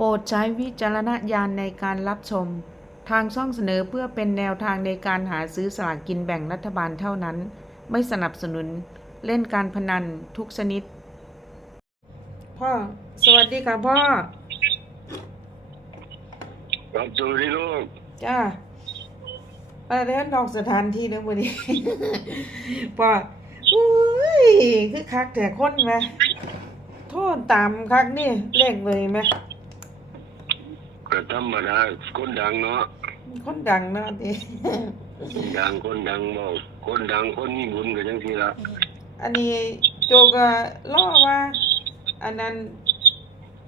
โปรดใช้วิจารณญาณในการรับชม ทางช่องเสนอเพื่อเป็นแนวทางในการหาซื้อสลากกินแบ่งรัฐบาลเท่านั้น ไม่สนับสนุน เล่นการพนันทุกชนิด พ่อ สวัสดีค่ะพ่อครับสวัสดีลูกจ้าไปเล่นนอกสถานที่เด้อวันนี้ พ่ออุ้ยคือคักแต่คนไหมโทษตามคักนี่เลขเลยไหม ก็ธรรมดาคนดังเนาะคนดังเนาะดิดังคนดังบอกคนดังคนมีบุญก็จังซี่ละอันนี้โจก็ล่อว่า อันนั้น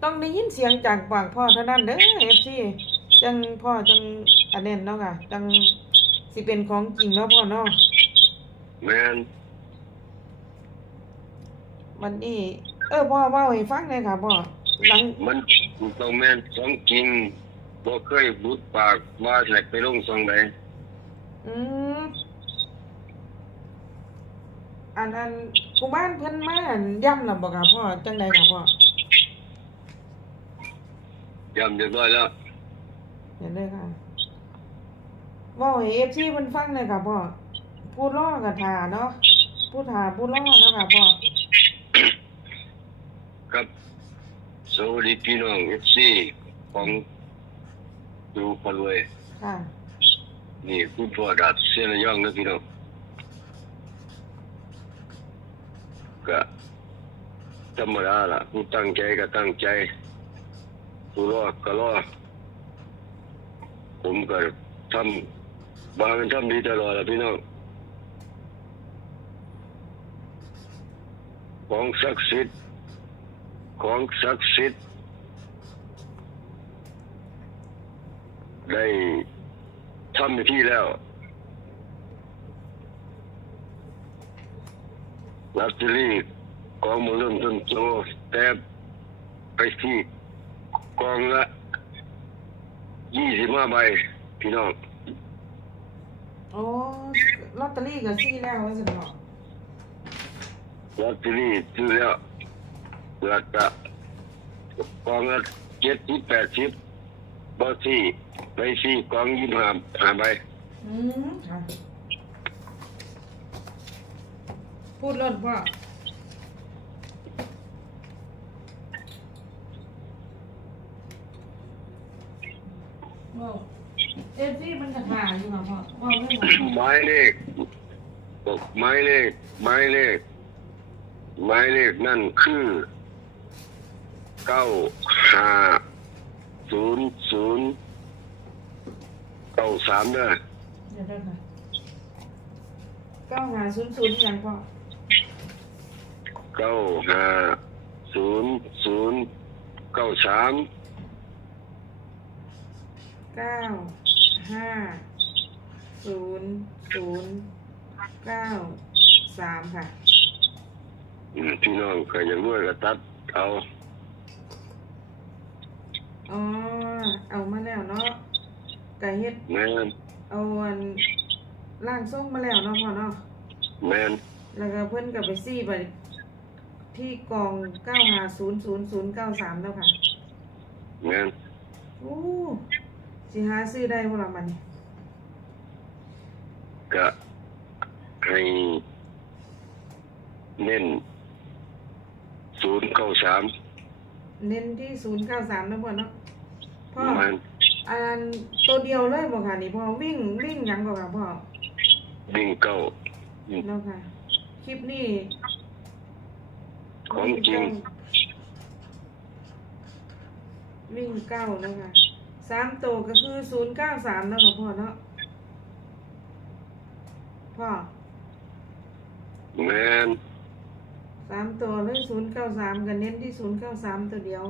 ต้องได้ยินเสียงจากปากพ่อเท่านั้นเด้อเอฟซีจังพ่อจังอันนั้นเนาะค่ะจังสิเป็นของจริงเนาะพ่อเนาะแม่นวันนี้เออพ่อเว่าให้ฟังเลยค่ะพ่อหลังมัน ต้องแม่นของจริงบ่เคยบุดปากว่าสิไปลงซองใดอืมอันอันกูบ้านเพิ่นมาอั่นย่ำลำบ่ค่ะพ่อจังใดค่ะพ่อย้ำเรียบร้อยแล้วเห็นเลยค่ะเว่าให้เอฟซีเพิ่นฟังเลยค่ะพ่อผู้ล่อกับทาเนาะผู้ทาผู้ล่อเนาะค่ะพ่อ ครับส วัสดีพี่น้อง FC ของดูพอรวยค่ะนี่คุณพ่อดาบเสียระยองนะพี่น้องก็ธรรมดาล่ะผู้ตั้งใจก็ตั้งใจผู้รอดก็รอดผมก็ทำบางทำดีตลอดละพี่น้องของศักดิ์สิทธิ์ ของศักดิ์สิทธิ์ได้ทำในที่แล้วลอตเตอรี่กองมาเริ่มต้นโตแต่ไปที่กองละยี่สิบห้าใบพี่น้องโอ้ลอตเตอรี่ก็ซี่แล้วว่าซั่นเนาะลอตเตอรี่ซื้อแล้ว แล้วก็กองละเจ็ดสิบแปดสิบบอที่ไปสี่กองยี่สิบห้าห้าใบอืมค่ะพูดรถพ่อว้าวเอฟซีมันจะขาอยู่ค่ะพ่อว่าไม่หมดหมายเลขบอกหมายเลขหมายเลขหมายเลขนั่นคือ เก้าห้าศูนย์ศูนย์เก้าสามเด้อเดี๋ยวเดี๋ยวค่ะเก้าหาศูนย์ศูนย์ยังพ่อเก้าห้าศูนย์ศูนย์เก้าสามเก้าห้าศูนย์ศูนย์เก้าสามค่ะ อืมพี่น้องเคยอย่างด้วยก็ตัดเอา อ๋อ เอามาแล้วเนาะไก่เฮ็ด แม่นเอาอันล่างส่งมาแล้วเนาะพ่อเนาะ แม่นแล้วก็เพิ่นกับไปซี่ไปที่กองเก้าหาศูนย์ศูนย์ศูนย์เก้าสามแล้วค่ะ แม่นโอ้สิหาซื้อได้พวกเรามันก็ให้เน้นศูนย์เก้าสาม เน้นที่ศูนย์เก้าสามนะพ่อเนาะพ่อมันอันตัวเดียวเลยบอกค่ะนี่พ่อวิ่งวิ่งหยังบอกค่ะพ่อวิ่งเก้า แล้วค่ะ คลิปนี้ของจริง วิ่งเก้าแล้วค่ะสามตัวก็คือศูนย์เก้าสามแล้วค่ะพ่อเนาะพ่อ แม่น สามตัวเลยศูนย์เก้าสามกันเน้นที่ศูนย์เก้าสามตัวเดียว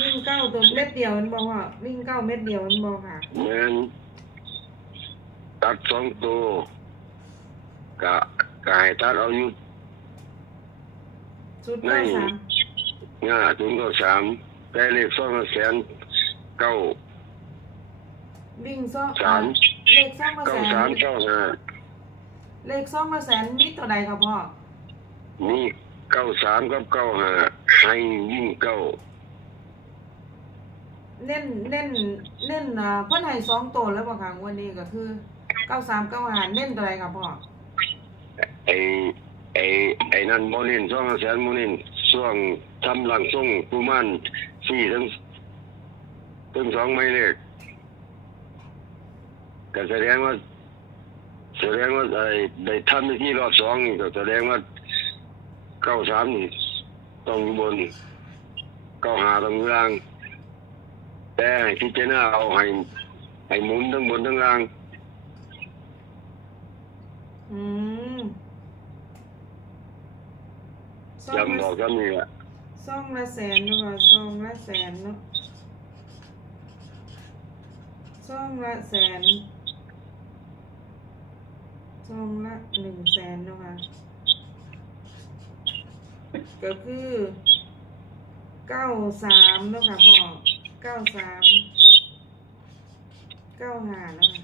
วิ่งเก้าตัวเม็ดเดียวมันบอกว่าวิ่งเก้าเม็ดเดียวมันบอกค่ะ แม่นตัดสองตัวกะกายตัดเอาอยู่ศูนย์เก้าสามง่าถึงเก้าสามแต่เลขสองแสนเก้าวิ่งซ่องสามเลขซ่องมาเก้าแสสามนเก้าห้าเลขซ่องมาแสนมีตัวใดครับพ่อ นี่เก้าสามกับเก้าห้าให้ยิ่งเก้าเน้นเน้นเน้นอ่าเพิ่นให้สองตัวแล้วบ่ค่ะงวันนี้ก็คือเก้าสามเก้าห้าเน้นตัวใดครับพ่อไอ้ไอ้ไอ้นั่นโมนินช่วงแสนโมนินช่วงทำหลังส่งกุมารสี่ทั้งทั้งสองไม้เลขก็แสดงว่าแสดงว่าไอ้ได้ทำในที่รอบสองนี่ก็แสดงว่าเก้าสามนี่ต้องอยู่บนเก้าหาต้องอยู่ล่าง แต่ให้พิจารณาเอาให้ให้หมุนทั้งบนทั้งล่าง อืมซองจำบละอกจำนี่แหละซองละแสนเนาะค่ะซองละแสนเนาะซองละแสนซองละหนึ่งแสนเนาะค่ะ ก็คือเก้าสามเนาะค่ะพ่อเก้าสามเก้าห้าเนาะค่ะ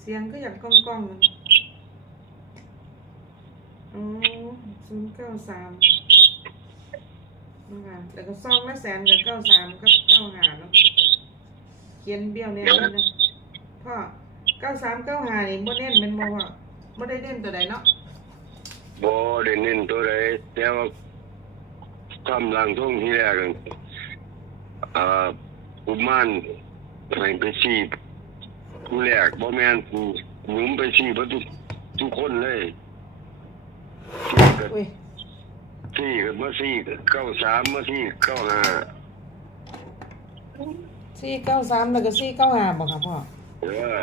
เสียงก็อยากก้องก้องมันอ๋อศูนย์เก้าสามนะคะแล้วก็ซองละแสนกับเก้าสามกับเก้าหาเนาะเขียนเบี้ยวเนี่ยนะพ่อเก้าสามเก้าหานี่บ่เน้นเป็นบ่ว่าบ่ได้เน้นตัวใดเนาะ บ่ได้เน้นตัวใดแต่ว่าทำหลังท่งที่แรกนั่นอ่ากุมารให้ไปสีผู้แรกบ่แม่นผู้หนุ่มไปสีบ่ทุกทุกคนเลยสี่ก็อุ้ยสี่ก็มาสี่ก็เก้าสามมาสี่เก้าห้าสี่เก้าสามแล้วก็สี่เก้าหาบ่ค่ะพ่อเออ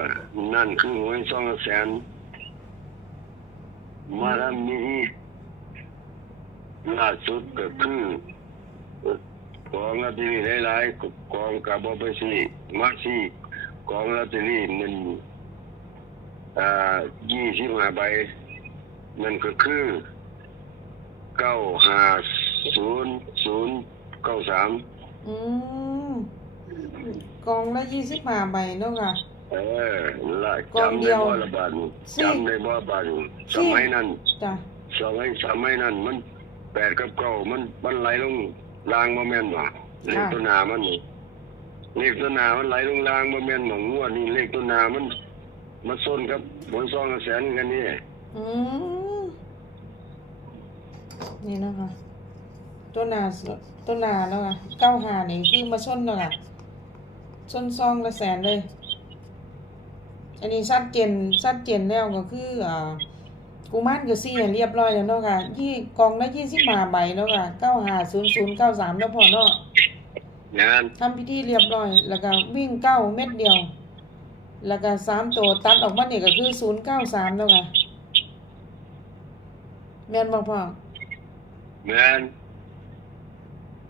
นั่นคือหวยสองแสน มาทำนี้ล่าสุดก็คือกองลอตเตอรี่หลายๆกองกับบไปซีมาซีกองลอตเตอรี่มันอ่ายี่สิบห้าใบนั่นก็คือเก้าห้าศูนย์ศูนย์เก้าสามอืมกองละยี่สิบห้าใบเนาะค่ะ เออละกองจำเดีได้ยวบ่ละบาทนี่จำได้บ่บาทนี่สมัยนั้นจ้ะสมัยสมัยนั้นมันแปดกับเก้ามันมันไหลลงรางบ่แม่นบ่เลขตัวหน้ามันนี่เลขตัวหน้ามันไหลลงรางบ่แม่นบ่งวดนี่เลขตัวหน้ามันมันส้นกับบนซองละแสนกันนี่อืมนี่เนาะค่ะตัวหนาตัวหนาแล้วค่ะเก้าหานี่คือมาชนเนาะค่ะชนซองละแสนเลย อันนี้ชัดเจนชัดเจนแล้วก็คืออ่ากูมานก็ซี่เรียบร้อยแล้วเนาะค่ะยี่กองละยี่สิบห้าใบเนาะค่ะเก้าห้าศูนย์ศูนย์เก้าสามแล้วพอเนาะงานทำพิธีเรียบร้อย แล้วก็วิ่งเก้าเม็ดเดียว แล้วก็สามตัวตัดออกมาเนี่ยก็คือศูนย์เก้าสามแล้วค่ะแม่นบอกพ่อแม่น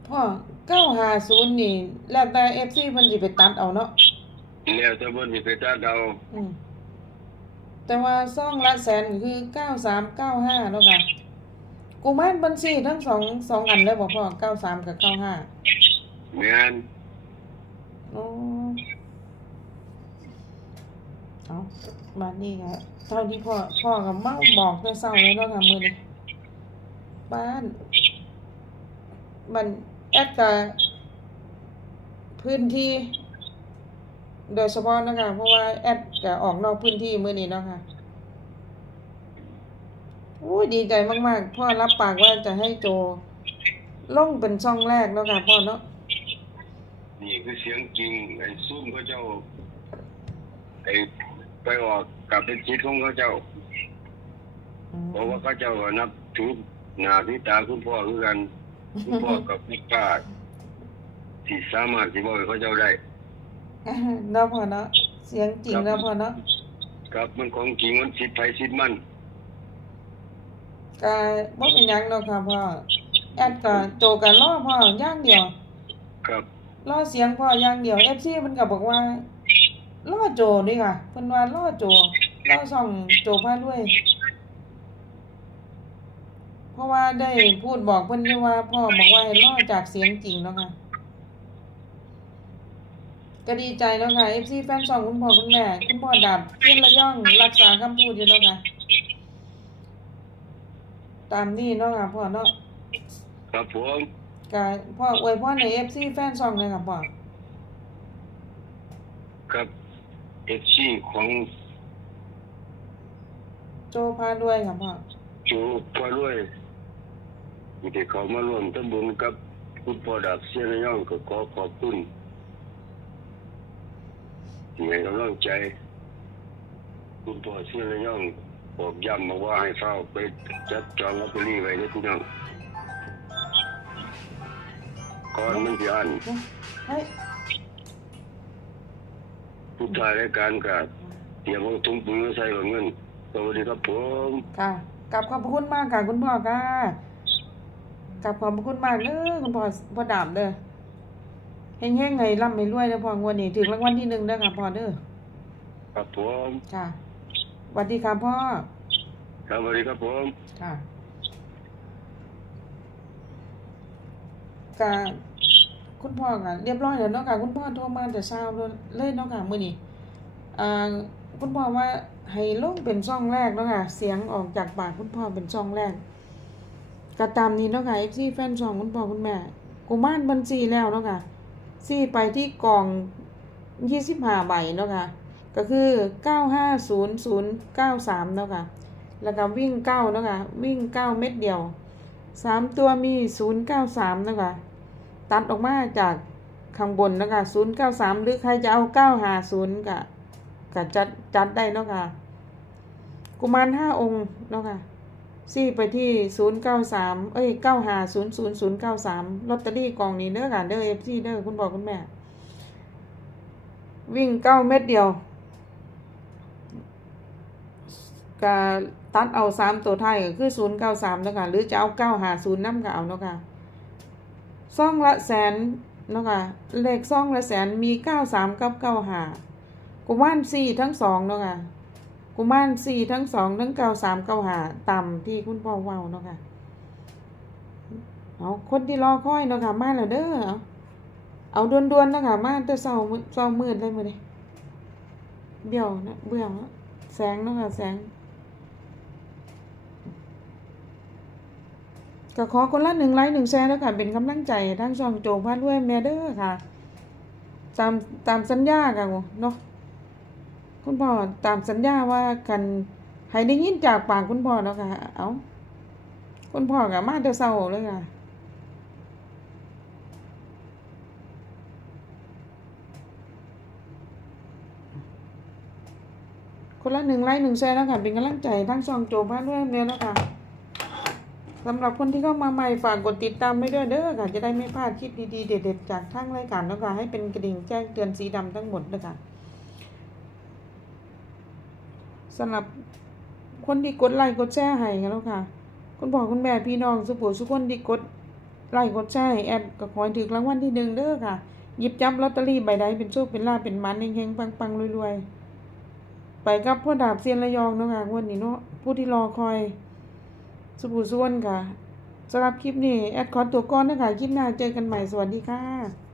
พ่อเก้าห้าศูนย์นี่ แล้วแต่เอฟซีเพิ่นสิไปตัดเอาเนาะ แล้วแต่เพิ่นสิไปตัดเอาอืมแต่ว่าซ่องละแสนก็คือเก้าสามเก้าห้าเนาะค่ะกูมานบัญชีทั้งสองสองอันเลยบอกพ่อเก้าสามกับเก้าห้าแม่นโอ้เอามานี่ค่ะเท่าที่พ่อพ่อกับเมาบอกแต่เศร้าเลยเนาะค่ะมือนี้บ้าน มันแอดกับพื้นที่ โดยเฉพาะนะคะเพราะว่าแอดจะออกนอกพื้นที่มือนี้เนาะค่ะโอ้ยดีใจมากๆพ่อรับปากว่าจะให้โจล่องเป็นช่องแรกเนาะค่ะพ่อเนาะนี่คือเสียงจริงไอ้ซุ่มเขาเจ้าไอ้ไปออกกับเป็นจิตของเขาเจ้าอืมเพราะว่าเขาเจ้านับถือหน้าที่ตาคุณพ่อคือกันคุณพ่อกับพี่ป้าที่สามารถที่บอกเขาเจ้าได้ เนาะพ่อเนาะเสียงจริงเนาะพ่อเนาะครับมันของจริงมันสิทธิ์ไผสิทธิ์มันก็บ่เป็นหยังเนาะค่ะพ่อแอดก็โจกันรอพ่อย่างเดียว ครับรอเสียงพ่อย่างเดียว FC มันก็บอกว่ารอโจนี่ค่ะเพิ่นว่ารอโจรอส่องโจพาด้วย เพราะว่าได้พูดบอกเพิ่นอยู่ว่าพ่อบอกว่าให้รอจากเสียงจริงเนาะค่ะ ก็ดีใจเนาะค่ะ FC แฟนช่องคุณพ่อคุณแม่ คุณพ่อดับเพี้ยนระย่องรักษาคำพูดอยู่เนาะค่ะตามนี้เนาะค่ะพ่อเนาะครับผมก็พ่ออวยพรใน FC แฟนซองเลยครับพ่อกับเอฟซีของโจพาด้วยครับพ่อจูพาด้วยที่เขามาร่วมทำบุญกับคุณพ่อดาบเสียนย่องก็ขอขอบคุณ ที่ให้กำลังใจ คุณพ่อเสียนย่องบอกย้ำมาว่าให้เฝ้าไปจัดจองลอตเตอรี่ไว้ด้วยพี่น้องก่อนมันจะอันเฮ้ยทุกทายรายการกับเตรียมเอาถุงปุ๋ยมาใส่กับเงินสวัสดีครับผมค่ะกลับขอบคุณมากค่ะคุณพ่อค่ะกลับขอบคุณมากเด้อคุณพ่อพ่อดาบเด้อ เฮงๆไงร่ำให้รวยเด้อพ่องวดนี้ถึงรางวัลที่หนึ่งเด้อค่ะพ่อเด้อครับผมค่ะสวัสดีค่ะพ่อครับสวัสดีครับผมค่ะกะคุณพ่อค่ะเรียบร้อยแล้วเนาะค่ะคุณพ่อโทรมาแต่เช้าเลยเนาะค่ะมื้อนี้อ่าคุณพ่อว่าให้ลงเป็นช่องแรกเนาะค่ะเสียงออกจากปากคุณพ่อเป็นช่องแรกก็ตามนี้เนาะค่ะ FC แฟนช่องคุณพ่อคุณแม่กุมารบัญชีแล้วเนาะค่ะ ซี่ไปที่กล่อง25ใบเนาะค่ะ ก็คือ950093เก้าสามเนาะค่ะ แล้วก็วิ่งเก้าเนาะคะวิ่งเก้าเม็ดเดียวสามตัวมีศูนย์เก้าสามเนาะคะตัดออกมาจากข้างบนเนาะคะศูนย์เก้าสามหรือใครจะเอาเก้าหาศูนย์ก็ก็จัดจัดได้เนาะค่ะ กุมารห้าองค์เนาะค่ะ ซี่ไปที่ศูนย์เก้าสามเอ้ยเก้าหาศูนย์ศูนย์ศูนย์เก้าสามลอตเตอรี่กองนี้เด้อค่ะเด้อเอฟซีเด้อคุณบอกคุณแม่ วิ่งเก้าเม็ดเดียวก็ตัดเอาสามตัวไทยก็คือศูนย์เก้าสามแล้วค่ะหรือจะเอาเก้าหาศูนย์น้ำก็เอาเนาะค่ะซ่องละแสนเนาะค่ะเลขซ่องละแสนมีเก้าสามกับเก้าหากุมารสี่ทั้งสองเนาะค่ะ กุมารสี่ทั้งสองทั้งเก้าสามเก้าหาตามที่คุณพ่อเว้าเนาะค่ะเอาคนที่รอคอยเนาะค่ะมาแล้วเด้อเอาเอาด่วนๆเนาะค่ะมาแต่เช้ามื้อเช้ามืดเลยมือนี้เบี้ยวนะเบื่อแล้วแสงเนาะค่ะแสงก็ขอคนละหนึ่งไลค์หนึ่งแชร์แล้วค่ะเป็นกำลังใจทั้งช่องโจพาด้วยแม่เด้อค่ะ ตามตามสัญญาค่ะเนาะ คุณพ่อตามสัญญาว่ากันให้ได้ยินจากปากคุณพ่อแล้วค่ะ เอาคุณพ่อกับมาแต่เศร้าเลยค่ะคนละหนึ่งไลค์หนึ่งแชร์แล้วค่ะเป็นกำลังใจทั้งช่องโจพาด้วยแม่แล้วค่ะสำหรับคนที่เข้ามาใหม่ฝากกดติดตามไว้ด้วยเด้อค่ะ จะได้ไม่พลาดคลิปดีๆเด็ดๆจากทางรายการแล้วค่ะให้เป็นกระดิ่งแจ้งเตือนสีดำทั้งหมดเลยค่ะ สำหรับคนที่กดไลค์กดแชร์ให้กันแล้วค่ะ คุณพ่อคุณแม่พี่น้องสุโขสุกคนที่กดไลค์กดแชร์ให้แอดก็ขอให้ถึงรางวัลที่หนึ่งเด้อค่ะ หยิบจับลอตเตอรี่ใบใดเป็นโชคเป็นลาภเป็นมันเฮงๆปังๆรวยๆ ไปกับพ่อดาบเซียนระยองเนาะค่ะวันนี้เนาะผู้ที่รอคอยสุภูส่วนค่ะสำหรับคลิปนี้แอดขอตัวก่อนนะคะคลิปหน้าเจอกันใหม่สวัสดีค่ะ